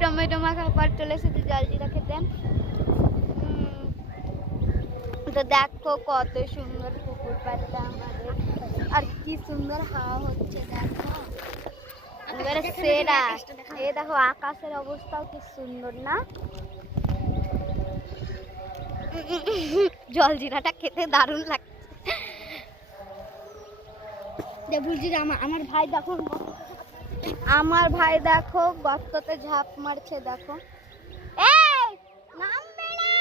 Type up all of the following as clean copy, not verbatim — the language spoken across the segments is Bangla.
টমেটো মাখার পর চলে এসেছি জলজিরা খেতে। তো দেখো কত সুন্দর পুকুর পাড়টা আমাদের, আর কি সুন্দর হাওয়া হচ্ছে দেখো। এবারে সেরা এই দেখো আকাশের অবস্থাও কি সুন্দর না। জলজিরাটা খেতে দারুণ লাগছে। আমার ভাই দেখো গর্ততে ঝাঁপ মারছে দেখো। এই নামবে না,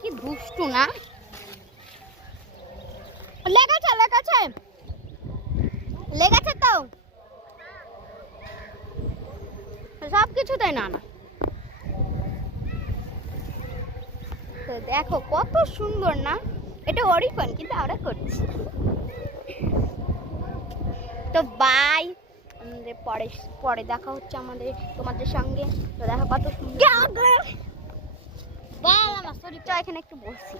কি দুষ্টু না। লেগেছে লেগেছে লেগেছে তো সব কিছুতেই না না। তো দেখো কত সুন্দর না, এটা অরিফান কিন্তু আমরা করছি। তো বাই, আমাদের পরে পরে দেখা হচ্ছে আমাদের তোমাদের সঙ্গে। তো দেখো কত সুন্দর। এখানে একটু বসি।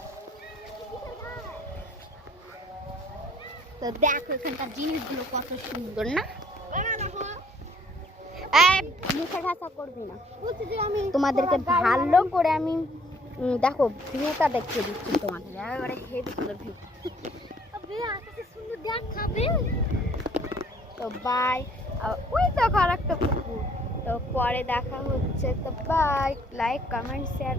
তো দেখো এখানকার জিনিসগুলো কত সুন্দর না। মুখে ভাষা করবি না, তোমাদেরকে ভালো করে আমি দেখো ভিউটা দেখিয়ে দিচ্ছি তোমাদের। একেবারে হেভি সুন্দর ভিউ। তো বাই। ওই দেখো আর একটা পুকুর। তো পরে দেখা হচ্ছে। তো বাই, লাইক কমেন্ট শেয়ার।